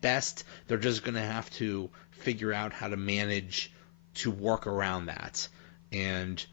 at best, they're just going to have to figure out how to manage to work around that. And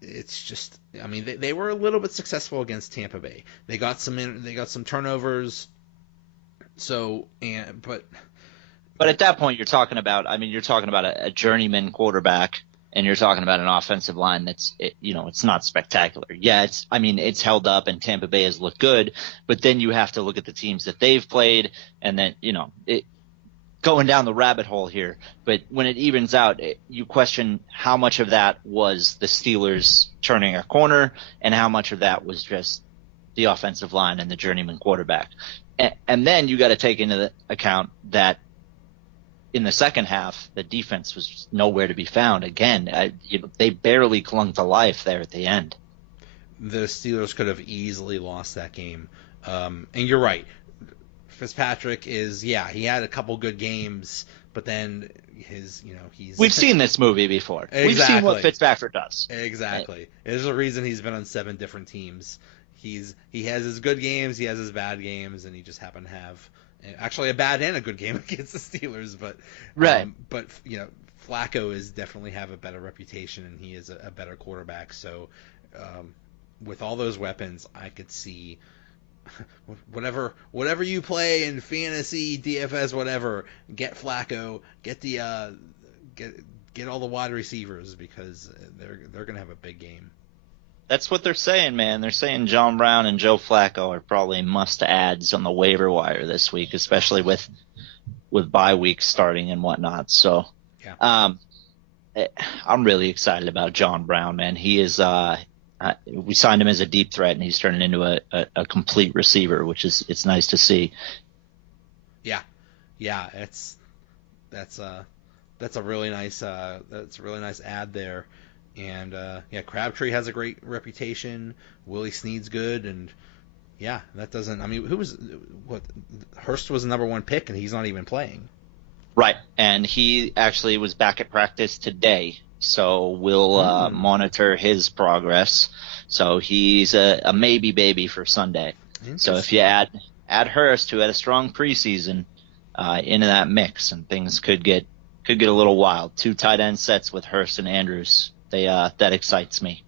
it's just, I mean, they were a little bit successful against Tampa Bay. They got some turnovers. So, but at that point, you're talking about a journeyman quarterback, and you're talking about an offensive line that's, it's not spectacular. Yeah, it's held up, and Tampa Bay has looked good, but then you have to look at the teams that they've played, and then, going down the rabbit hole here. But when it evens out, you question how much of that was the Steelers turning a corner, and how much of that was just the offensive line and the journeyman quarterback. And then you got to take into account that in the second half, the defense was just nowhere to be found. Again, they barely clung to life there at the end. The Steelers could have easily lost that game. And you're right. Fitzpatrick he had a couple good games, but then We've seen this movie before. Exactly. We've seen what Fitzpatrick does. Exactly. There's a reason he's been on 7 different teams. He has his good games, he has his bad games, and he just happened to have actually a bad and a good game against the Steelers. But right. But Flacco is definitely have a better reputation, and he is a better quarterback. So with all those weapons, I could see whatever you play in fantasy, DFS, whatever, get Flacco, get all the wide receivers, because they're gonna have a big game. That's what they're saying, man. They're saying John Brown and Joe Flacco are probably must-adds on the waiver wire this week, especially with bye weeks starting and whatnot. So, yeah. I'm really excited about John Brown, man. He is. We signed him as a deep threat, and he's turning into a complete receiver, which it's nice to see. Yeah, that's a really nice ad there. And Crabtree has a great reputation. Willie Snead's good, and that doesn't. I mean, Hurst was the number 1 pick, and he's not even playing. Right, and he actually was back at practice today, so we'll monitor his progress. So he's a maybe baby for Sunday. So if you add Hurst, who had a strong preseason, into that mix, and things could get a little wild. 2 tight end sets with Hurst and Andrews. That excites me.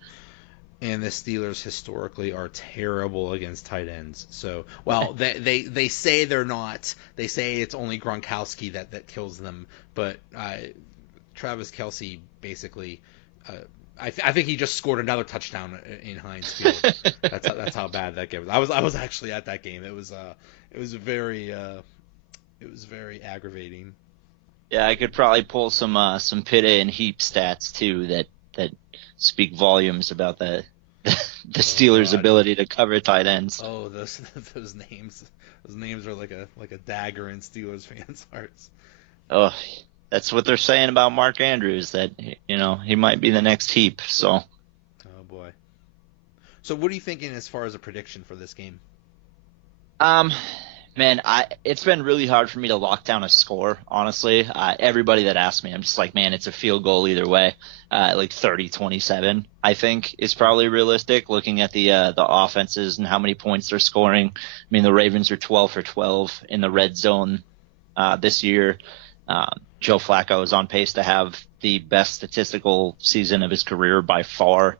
And the Steelers historically are terrible against tight ends. So, well, they say they're not. They say it's only Gronkowski that kills them. But Travis Kelce basically, I think he just scored another touchdown in Heinz Field. That's how bad that game was. I was actually at that game. It was very aggravating. Yeah, I could probably pull some pita and heap stats too that speak volumes about the Steelers' ability to cover tight ends. Oh, those names are like a dagger in Steelers fans' hearts. Oh, that's what they're saying about Mark Andrews, that he might be the next Heap. So. Oh boy. So what are you thinking as far as a prediction for this game? Man, it's been really hard for me to lock down a score, honestly. Everybody that asks me, I'm just like, man, it's a field goal either way. Like 30-27, I think, is probably realistic, looking at the offenses and how many points they're scoring. I mean, the Ravens are 12 for 12 in the red zone this year. Joe Flacco is on pace to have the best statistical season of his career by far.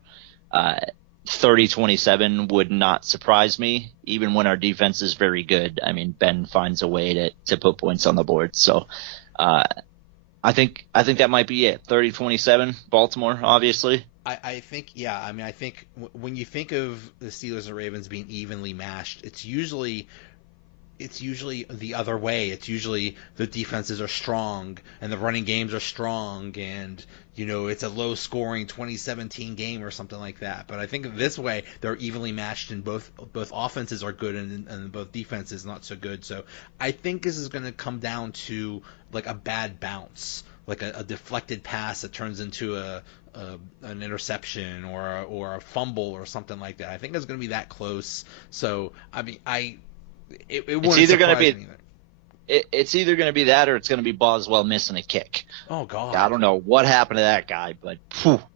30-27 would not surprise me, even when our defense is very good. I mean, Ben finds a way to put points on the board. So I think that might be it. 30-27, Baltimore, obviously. I think, yeah. I mean, I think when you think of the Steelers and Ravens being evenly matched, it's usually the other way. It's usually the defenses are strong and the running games are strong, and it's a low-scoring 2017 game or something like that. But I think this way they're evenly matched, and both offenses are good and both defenses not so good. So I think this is going to come down to like a bad bounce, like a deflected pass that turns into an interception or a fumble or something like that. I think it's going to be that close. So I mean, it wouldn't surprise me. It's either going to be that, or it's going to be Boswell missing a kick. Oh, God. I don't know what happened to that guy, but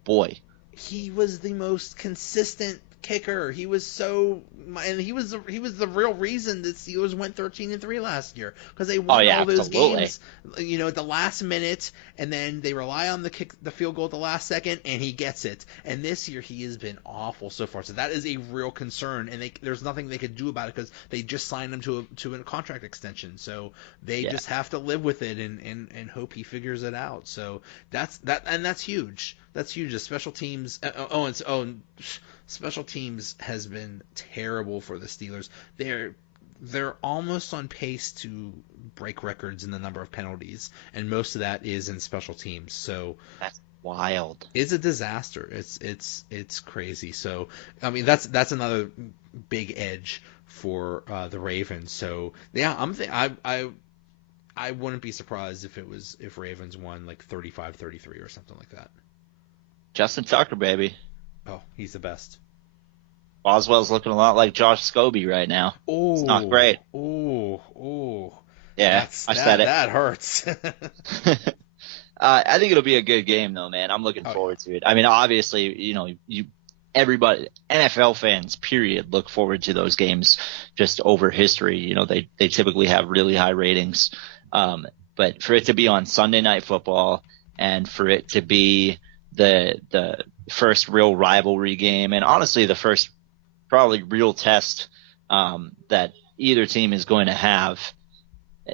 boy. He was the most consistent kicker. He was he was the real reason the Steelers went 13-3 last year, because they won all those games, at the last minute, and then they rely on the field goal at the last second, and he gets it. And this year he has been awful so far. So that is a real concern, and there's nothing they could do about it because they just signed him to a contract extension. So they just have to live with it and hope he figures it out. So that's huge. That's huge. The special teams. Special teams has been terrible for the Steelers. They're almost on pace to break records in the number of penalties, and most of that is in special teams. So that's wild. It's a disaster. It's crazy. So I mean that's another big edge for the Ravens. So yeah, I wouldn't be surprised if Ravens won like 35-33 or something like that. Justin Tucker, baby. Oh, he's the best. Boswell's looking a lot like Josh Scobie right now. Oh, it's not great. Oh. Yeah, I said it. That hurts. I think it'll be a good game, though, man. I'm looking forward to it. I mean, obviously, everybody, NFL fans, period, look forward to those games just over history. They typically have really high ratings. But for it to be on Sunday Night Football and for it to be the first real rivalry game, and honestly the first probably real test that either team is going to have,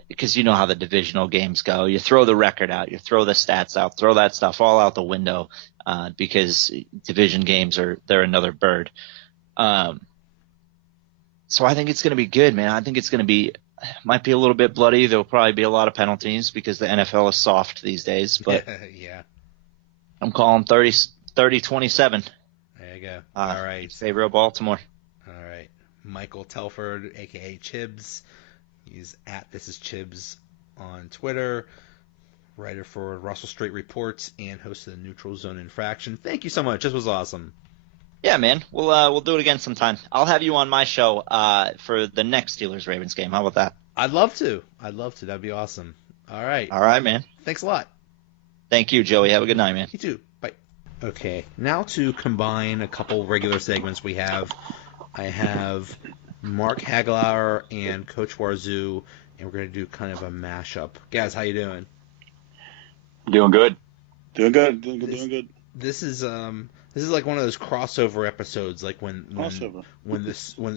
because you know how the divisional games go. You throw the record out, you throw the stats out, throw that stuff all out the window because division games they're another bird. So I think it's going to be good, man. I think it's going to might be a little bit bloody. There'll probably be a lot of penalties because the NFL is soft these days, but yeah. I'm calling 30-27. There you go. All right. Favor of Baltimore. All right. Michael Telford, a.k.a. Chibs. He's at This Is Chibs on Twitter. Writer for Russell Street Reports and host of the Neutral Zone Infraction. Thank you so much. This was awesome. Yeah, man. We'll do it again sometime. I'll have you on my show for the next Steelers-Ravens game. How about that? I'd love to. That'd be awesome. All right. All right, man. Thanks a lot. Thank you, Joey. Have a good night, man. You too. Bye. Okay, now to combine a couple regular segments I have Mark Hagelaer and Coach Warzu, and we're going to do kind of a mashup. Guys, how you doing? Doing good. Doing good. This is like one of those crossover episodes, like when the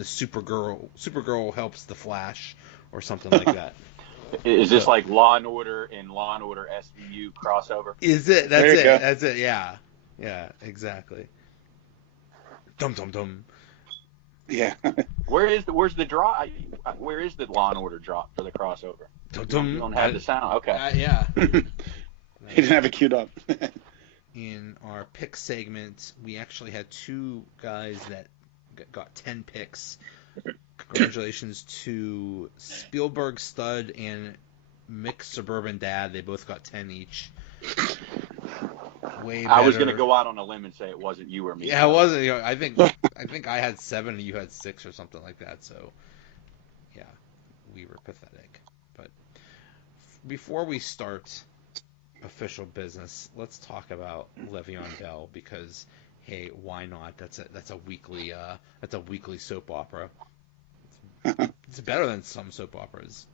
Supergirl helps the Flash or something like that. Is this like Law and Order and Law and Order SVU crossover? Is it? That's it. Yeah. Yeah, exactly. Dum dum dum. Yeah. Where's the drop? Where is the Law and Order drop for the crossover? Dum dum. You don't have the sound. Okay. Yeah. He didn't have it queued up. In our pick segment, we actually had two guys that got 10 picks. Congratulations to Spielberg Stud and Mixed Suburban Dad. They both got 10 each. Way better. I was going to go out on a limb and say it wasn't you or me. Yeah, it wasn't. I think I had 7 and you had 6 or something like that. So, yeah, we were pathetic. But before we start official business, let's talk about Le'Veon Bell because, hey, why not? That's a weekly soap opera. It's better than some soap operas.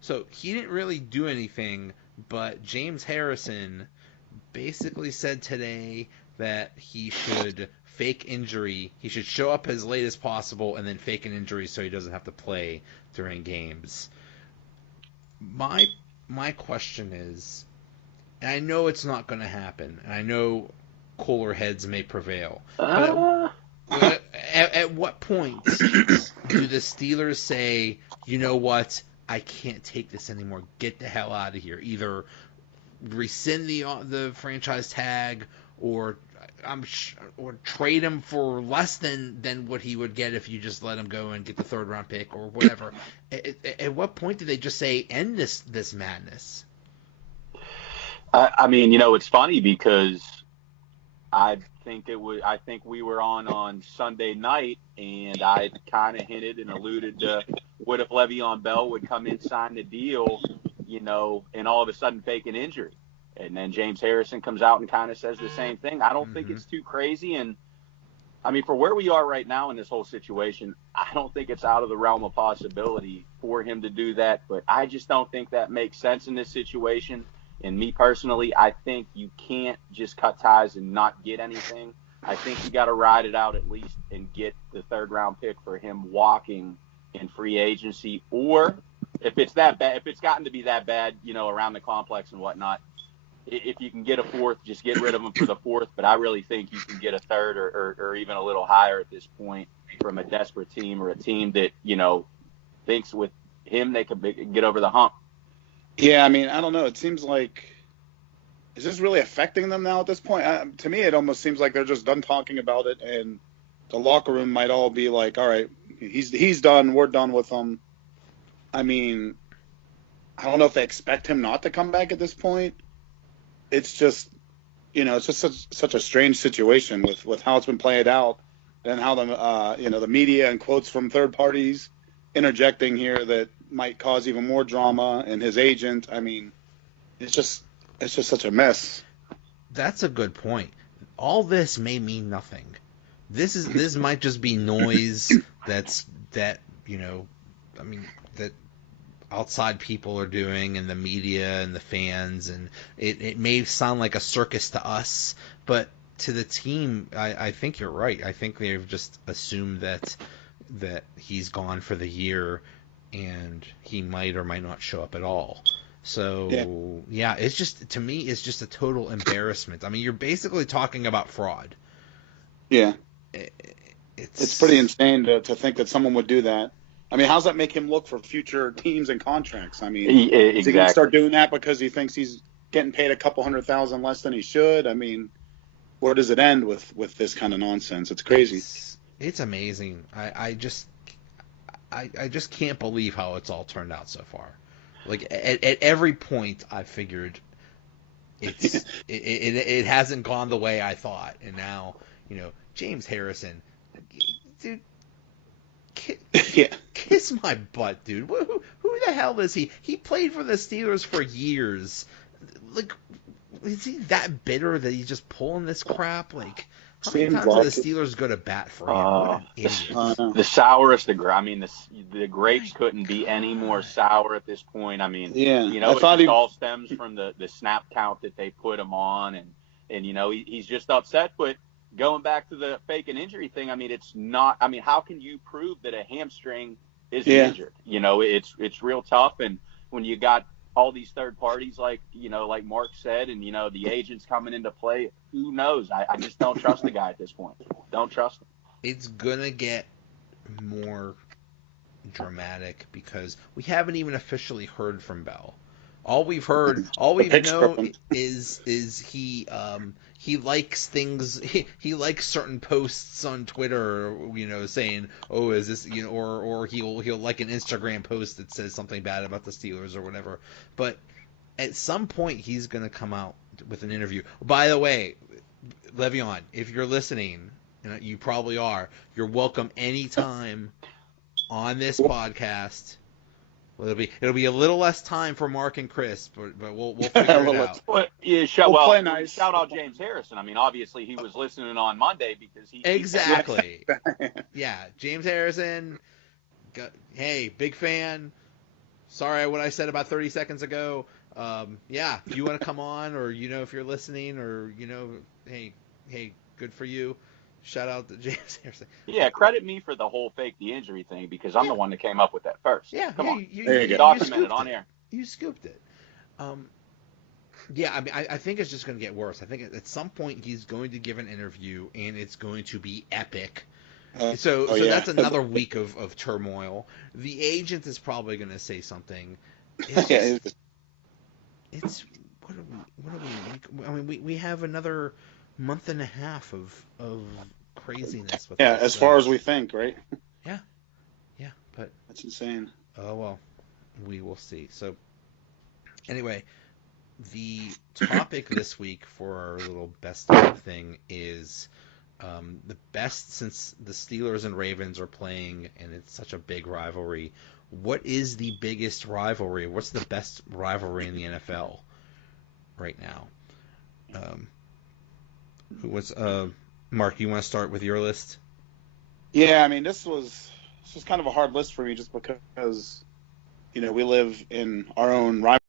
So he didn't really do anything, but James Harrison basically said today that he should fake injury. He should show up as late as possible and then fake an injury so he doesn't have to play during games. My question is, and I know it's not going to happen, and I know cooler heads may prevail, but at what point do the Steelers say, you know what, I can't take this anymore, get the hell out of here, either rescind the franchise tag or trade him for less than what he would get if you just let him go and get the third round pick or whatever. At what point do they just say end this madness? I mean, it's funny because I think we were on Sunday night, and I kind of hinted and alluded to what if Le'Veon Bell would come in, sign the deal, and all of a sudden fake an injury. And then James Harrison comes out and kind of says the same thing. I don't think it's too crazy. And I mean, for where we are right now in this whole situation, I don't think it's out of the realm of possibility for him to do that. But I just don't think that makes sense in this situation. And me personally, I think you can't just cut ties and not get anything. I think you got to ride it out at least and get the third-round pick for him walking in free agency. Or if it's that bad, if it's gotten to be that bad, around the complex and whatnot, if you can get a fourth, just get rid of him for the fourth. But I really think you can get a third or even a little higher at this point from a desperate team or a team that, thinks with him they could get over the hump. Yeah, I mean, I don't know. It seems like, is this really affecting them now at this point? To me, it almost seems like they're just done talking about it, and the locker room might all be like, all right, he's done. We're done with him. I mean, I don't know if they expect him not to come back at this point. It's just, it's just such a strange situation with how it's been played out and how the media and quotes from third parties interjecting here that might cause even more drama, and his agent. I mean, it's just such a mess. That's a good point. All this may mean nothing. This might just be noise that outside people are doing, and the media and the fans, and it may sound like a circus to us, but to the team, I think you're right. I think they've just assumed that he's gone for the year, and he might or might not show up at all. So yeah, it's just, to me, it's just a total embarrassment. I mean, you're basically talking about fraud. Yeah, it's pretty insane to think that someone would do that. I mean, how's that make him look for future teams and contracts? I mean, exactly. Is he going to start doing that because he thinks he's getting paid a couple $100,000 less than he should? I mean, where does it end with this kind of nonsense? It's crazy. It's amazing. I just can't believe how it's all turned out so far. Like at every point, I figured it hasn't gone the way I thought, and now James Harrison, dude. Kiss my butt, dude. Who the hell is he? He played for the Steelers for years. Like, is he that bitter that he's just pulling this crap? Like, how many times do the Steelers go to bat for him? What an idiot. The sourest, the grapes couldn't be any more sour at this point. I mean, it all stems from the snap count that they put him on, and he's just upset, but going back to the fake and injury thing, I mean, it's not. I mean, how can you prove that a hamstring is injured? It's real tough. And when you got all these third parties, like Mark said, and the agents coming into play, who knows? I just don't trust the guy at this point. Don't trust him. It's gonna get more dramatic because we haven't even officially heard from Bell. All we know is he likes things. He likes certain posts on Twitter, saying, "Oh, is this?" or he'll like an Instagram post that says something bad about the Steelers or whatever. But at some point, he's gonna come out with an interview. By the way, Le'Veon, if you're listening, you probably are. You're welcome anytime on this podcast. Well, it'll be a little less time for Mark and Chris, but we'll figure it out. Shout out James Harrison. I mean, obviously he was listening on Monday because he exactly. Yeah, James Harrison. Hey, big fan. Sorry what I said about 30 seconds ago. Yeah, if you want to come on, or if you're listening, or hey, good for you. Shout out to James Harrison. Yeah, credit me for the whole fake the injury thing because I'm the one that came up with that first. Yeah, come on. You documented on air. You scooped it. Yeah, I mean, I think it's just going to get worse. I think at some point he's going to give an interview, and it's going to be epic. So that's another week of turmoil. The agent is probably going to say something. It's what are we? I mean, we have another month and a half of craziness with this, as far as we think, right? Yeah, but that's insane. Oh well, we will see. So anyway, the topic this week for our little best of thing is the best since the Steelers and Ravens are playing, and it's such a big rivalry. What is the biggest rivalry? What's the best rivalry in the NFL right now? Who was Mark, you want to start with your list? Yeah, I mean, this was kind of a hard list for me just because, we live in our own rivalry.